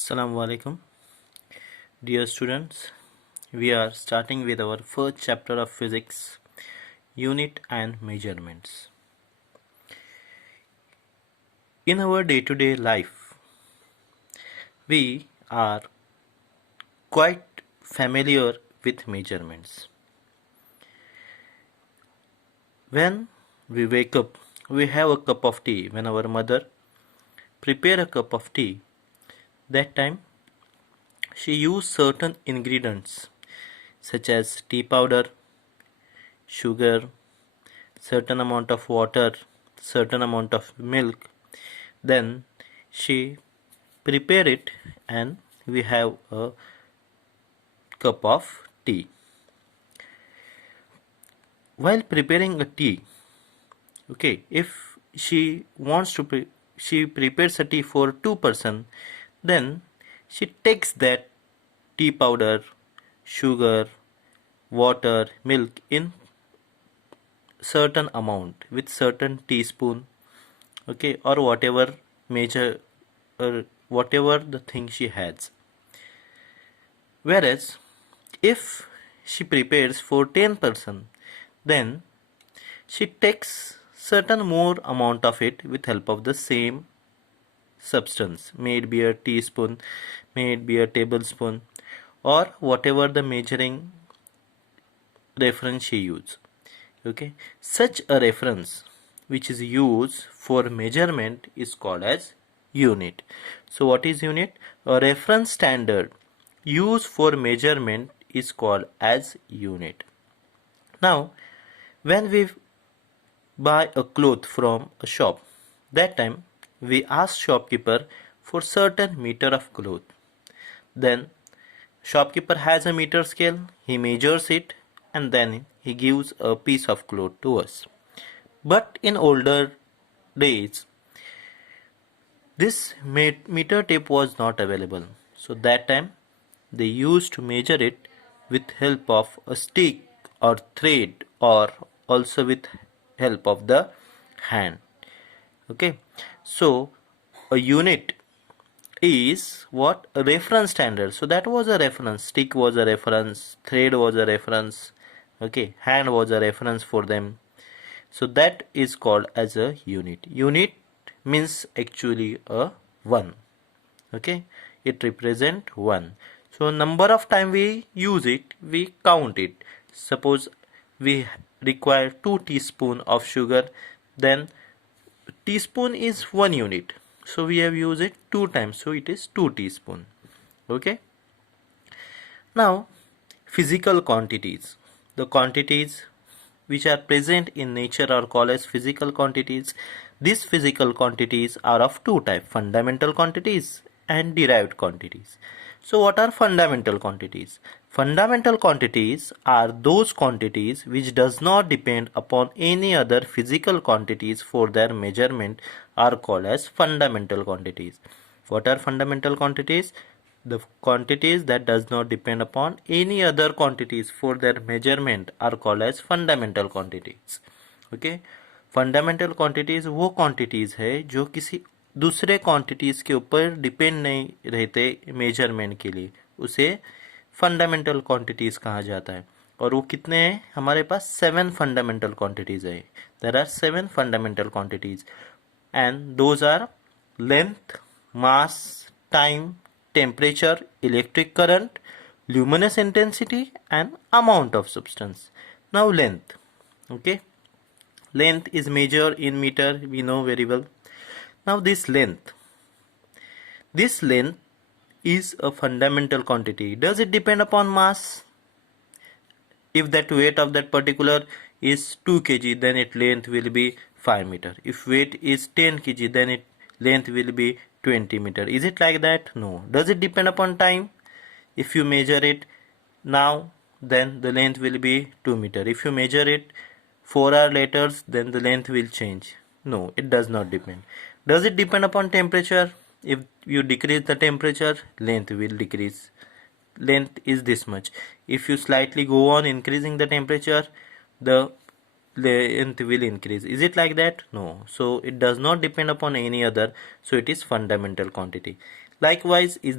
Assalamu alaikum. Dear students, we are starting with our first chapter of physics, unit and measurements. In our day-to-day life, we are quite familiar with measurements. When we wake up, we have a cup of tea. When our mother prepare a cup of tea, that time she use certain ingredients such as tea powder, sugar, certain amount of water, certain amount of milk. Then she prepare it and we have a cup of tea. While preparing a tea, okay, if she wants to she prepares a tea for 2 person, then she takes that tea powder, sugar, water, milk in certain amount with certain teaspoon, okay, or whatever measure or whatever the thing she has. Whereas if she prepares for 10 person, then she takes certain more amount of it with help of the same substance, may it be a teaspoon, may it be a tablespoon, or whatever the measuring reference she use. Okay, such a reference which is used for measurement is called as unit. So what is unit? A reference standard used for measurement is called as unit. Now when we buy a cloth from a shop, that time we ask shopkeeper for certain meter of cloth. Then shopkeeper has a meter scale, he measures it and then he gives a piece of cloth to us. But in older days, this meter tape was not available. So that time they used to measure it with help of a stick or thread, or also with help of the hand. Okay, so a unit is what? A reference standard. So that was a reference, stick was a reference, thread was a reference, okay, hand was a reference for them. So that is called as a unit. Unit means actually a 1, okay, it represent 1. So number of time we use it, we count it. Suppose we require 2 teaspoon of sugar, then teaspoon is 1 unit, so we have used it 2 times, so it is 2 teaspoon. Okay, now physical quantities. The quantities which are present in nature are called as physical quantities. These physical quantities are of two types: fundamental quantities and derived quantities. So what are fundamental quantities? Fundamental quantities are those quantities which does not depend upon any other physical quantities for their measurement are called as fundamental quantities. What are fundamental quantities? The quantities that does not depend upon any other quantities for their measurement are called as fundamental quantities. Okay, fundamental quantities वो quantities है जो किसी दूसरे quantities के ऊपर depend नहीं रहते measurement के लिए, उसे फंडामेंटल क्वांटिटीज कहा जाता है. और वो कितने हैं? हमारे पास 7 फंडामेंटल क्वांटिटीज है. There are 7 fundamental quantities and those are length, mass, time, temperature, electric current, luminous intensity and amount of substance. Now length. Okay, length is measured in meter, we know very well. Now this length is a fundamental quantity. Does it depend upon mass? If that weight of that particular is 2 kg, then its length will be 5 meter. If weight is 10 kg, then its length will be 20 meter. Is it like that? No. Does it depend upon time? If you measure it now, then the length will be 2 meter. If you measure it 4 hours later, then the length will change. No, it does not depend. Does it depend upon temperature? If you decrease the temperature, length will decrease. Length is this much. If you slightly go on increasing the temperature, the length will increase. Is it like that? No. So it does not depend upon any other, so it is fundamental quantity. Likewise is the